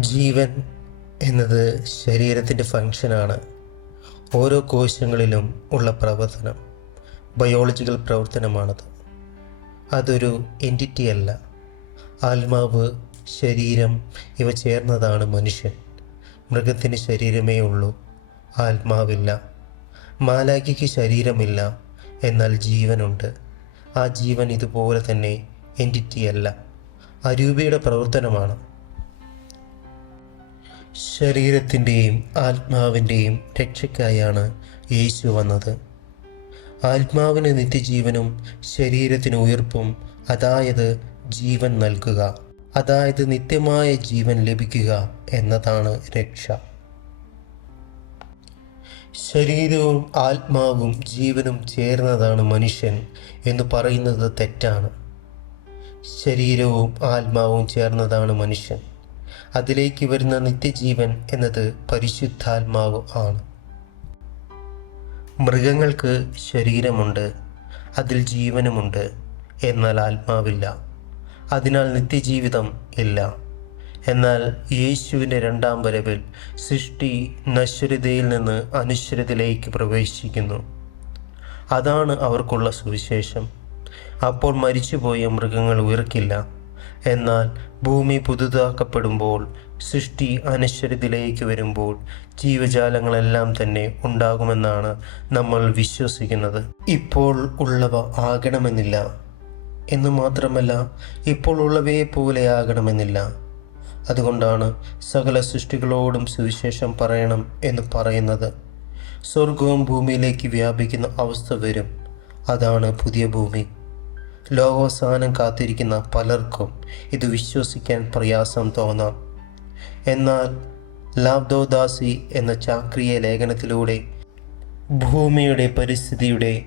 ജീവൻ എന്നത് ശരീരത്തിന്റെ ഫങ്ഷനാണ് ഓരോ കോശങ്ങളിലും ഉള്ള പ്രവർത്തനം ബയോളജിക്കൽ പ്രവർത്തനമാണത്. അതൊരു എന്റിറ്റി അല്ല. ആത്മാവ് ശരീരം ഇവ ചേർന്നതാണ് മനുഷ്യൻ. മൃഗത്തിന് ശരീരമേ ഉള്ളൂ ആത്മാവില്ല. മാലാഖിക്ക് ശരീരമില്ല എന്നാൽ ജീവനുണ്ട്. ആ ജീവൻ ഇതുപോലെ തന്നെ എന്റിറ്റി അല്ല. അരൂപിയുടെ പ്രവർത്തനമാണ്. ശരീരത്തിന്റെയും ആത്മാവിന്റെയും രക്ഷയ്ക്കായാണ് യേശു വന്നത്. ആത്മാവിന് നിത്യജീവനും ശരീരത്തിന് ഉയർപ്പും അതായത് ജീവൻ നൽകുക അതായത് നിത്യമായ ജീവൻ ലഭിക്കുക എന്നതാണ് രക്ഷ. ശരീരവും ആത്മാവും ജീവനും ചേർന്നതാണ് മനുഷ്യൻ എന്ന് പറയുന്നത് തെറ്റാണ്. ശരീരവും ആത്മാവും ചേർന്നതാണ് മനുഷ്യൻ. അതിലേക്ക് വരുന്ന നിത്യജീവൻ എന്നത് പരിശുദ്ധാത്മാവ് ആണ്. മൃഗങ്ങൾക്ക് ശരീരമുണ്ട് അതിൽ ജീവനുമുണ്ട് എന്നാൽ ആത്മാവില്ല. അതിനാൽ നിത്യജീവിതം ഇല്ല. എന്നാൽ യേശുവിന്റെ രണ്ടാം വരവിൽ സൃഷ്ടി നശ്വരതയിൽ നിന്ന് അനശ്വരതയിലേക്ക് പ്രവേശിക്കുന്നു. അതാണ് അവർക്കുള്ള സുവിശേഷം. അപ്പോൾ മരിച്ചുപോയ മൃഗങ്ങൾ ഉയർക്കില്ല. എന്നാൽ ഭൂമി പുതുതാക്കപ്പെടുമ്പോൾ സൃഷ്ടി അനശ്വരത്തിലേക്ക് വരുമ്പോൾ ജീവജാലങ്ങളെല്ലാം തന്നെ ഉണ്ടാകുമെന്നാണ് നമ്മൾ വിശ്വസിക്കുന്നത്. ഇപ്പോൾ ഉള്ളവ ആകണമെന്നില്ല. എന്ന് മാത്രമല്ല ഇപ്പോൾ ഉള്ളവയെ പോലെ ആകണമെന്നില്ല. അതുകൊണ്ടാണ് സകല സൃഷ്ടികളോടും സുവിശേഷം പറയണം എന്ന് പറയുന്നത്. സ്വർഗവും ഭൂമിയിലേക്ക് വ്യാപിക്കുന്ന അവസ്ഥ വരും. അതാണ് പുതിയ ഭൂമി. ലോകവസാനം കാത്തിരിക്കുന്ന പലർക്കും ഇത് വിശ്വസിക്കാൻ പ്രയാസം തോന്നാം. എന്നാൽ ലാബ്ദോദാസി എന്ന ചാക്രിയ ലേഖനത്തിലൂടെ ഭൂമിയുടെ പരിസ്ഥിതിയുടെ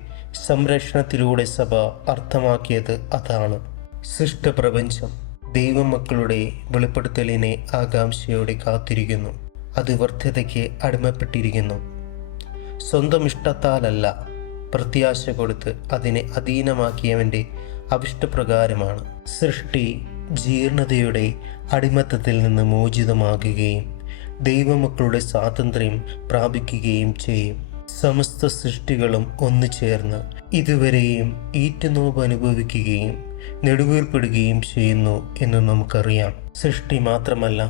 സംരക്ഷണത്തിലൂടെ സഭ അർത്ഥമാക്കിയത് അതാണ്. സൃഷ്ടപ്രപഞ്ചം ദൈവമക്കളുടെ വെളിപ്പെടുത്തലിനെ ആകാംക്ഷയോടെ കാത്തിരിക്കുന്നു. അത് വർദ്ധതയ്ക്ക് അടിമപ്പെട്ടിരിക്കുന്നു. സ്വന്തം ഇഷ്ടത്താലല്ല പ്രത്യാശ കൊടുത്ത് അതിനെ അധീനമാക്കിയവന്റെ അവിഷ്ടപ്രകാരമാണ്. സൃഷ്ടി ജീർണതയുടെ അടിമത്തത്തിൽ നിന്ന് മോചിതമാകുകയും ദൈവമക്കളുടെ സ്വാതന്ത്ര്യം പ്രാപിക്കുകയും ചെയ്യും. സമസ്ത സൃഷ്ടികളും ഒന്നു ചേർന്ന് ഇതുവരെയും ഈറ്റുനോവ് അനുഭവിക്കുകയും നെടുവീർപ്പെടുകയും ചെയ്യുന്നു എന്ന് നമുക്കറിയാം. സൃഷ്ടി മാത്രമല്ല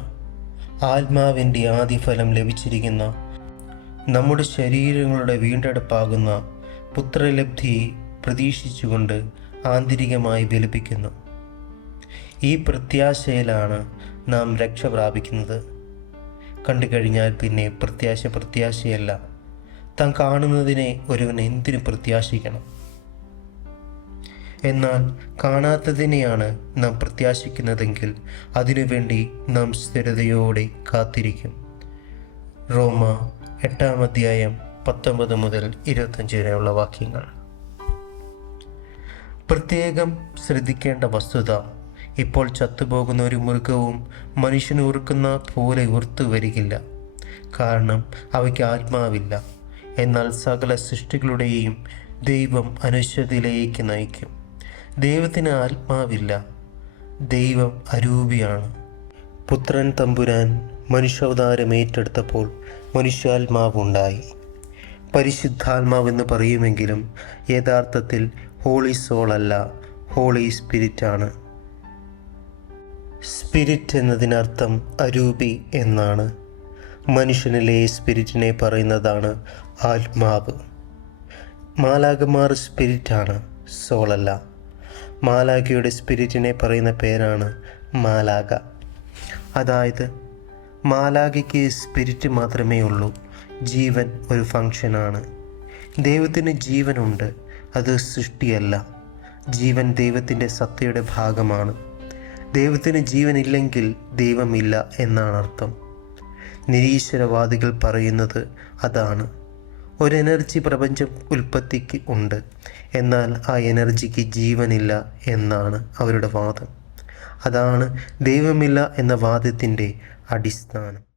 ആത്മാവിന്റെ ആദിഫലം ലഭിച്ചിരിക്കുന്ന നമ്മുടെ ശരീരങ്ങളുടെ വീണ്ടെടുപ്പാകുന്ന പുത്രലബ്ധിയെ പ്രതീക്ഷിച്ചുകൊണ്ട് ആന്തരികമായി ബലിപ്പിക്കുന്നു ഈ പ്രത്യാശയിലാണ് നാം രക്ഷ പ്രാപിക്കുന്നത്. കണ്ടു കഴിഞ്ഞാൽ പിന്നെ പ്രത്യാശ പ്രത്യാശയല്ല. താൻ കാണുന്നതിനെ ഒരുവൻ എന്തിനു പ്രത്യാശിക്കണം? എന്നാൽ കാണാത്തതിനെയാണ് നാം പ്രത്യാശിക്കുന്നതെങ്കിൽ അതിനുവേണ്ടി നാം സ്ഥിരതയോടെ കാത്തിരിക്കും. റോമ എട്ടാം അധ്യായം പത്തൊമ്പത് മുതൽ ഇരുപത്തഞ്ച് വരെയുള്ള വാക്യങ്ങൾ. പ്രത്യേകം ശ്രദ്ധിക്കേണ്ട വസ്തുത. ഇപ്പോൾ ചത്തുപോകുന്ന ഒരു മൃഗവും മനുഷ്യന് ഉറുക്കുന്ന പോലെ ഉറുത്തു വരികില്ല. കാരണം അവയ്ക്ക് ആത്മാവില്ല. എന്നാൽ സകല സൃഷ്ടികളുടെയും ദൈവം അനുശ്വതിയിലേക്ക് നയിക്കും. ദൈവത്തിന് ആത്മാവില്ല. ദൈവം അരൂപിയാണ്. പുത്രൻ തമ്പുരാൻ മനുഷ്യാവതാരം ഏറ്റെടുത്തപ്പോൾ മനുഷ്യാത്മാവുണ്ടായി. പരിശുദ്ധാത്മാവെന്ന് പറയുമെങ്കിലും യഥാർത്ഥത്തിൽ ഹോളി സോൾ അല്ല ഹോളി സ്പിരിറ്റാണ്. സ്പിരിറ്റ് എന്നതിനർത്ഥം അരൂപി എന്നാണ്. മനുഷ്യനിലെ സ്പിരിറ്റിനെ പറയുന്നതാണ് ആത്മാവ്. മാലാകമാർ സ്പിരിറ്റാണ് സോളല്ല. മാലാഖയുടെ സ്പിരിറ്റിനെ പറയുന്ന പേരാണ് മാലാക അതായത് മാലാഖയ്ക്ക് സ്പിരിറ്റ് മാത്രമേ ഉള്ളൂ ജീവൻ ഒരു ഫങ്ഷനാണ് ദൈവത്തിന് ജീവനുണ്ട് അത് സൃഷ്ടിയല്ല. ജീവൻ ദൈവത്തിന്റെ സത്തയുടെ ഭാഗമാണ്. ദൈവത്തിന് ജീവനില്ലെങ്കിൽ ദൈവമില്ല എന്നാണ് അർത്ഥം. നിരീശ്വരവാദികൾ പറയുന്നത് അതാണ്. ഒരു എനർജി പ്രപഞ്ചം ഉൽപ്പത്തിക്ക് ഉണ്ട്. എന്നാൽ ആ എനർജിക്ക് ജീവനില്ല എന്നാണ് അവരുടെ വാദം. അതാണ് ദൈവമില്ല എന്ന വാദത്തിന്റെ അടിസ്ഥാനം.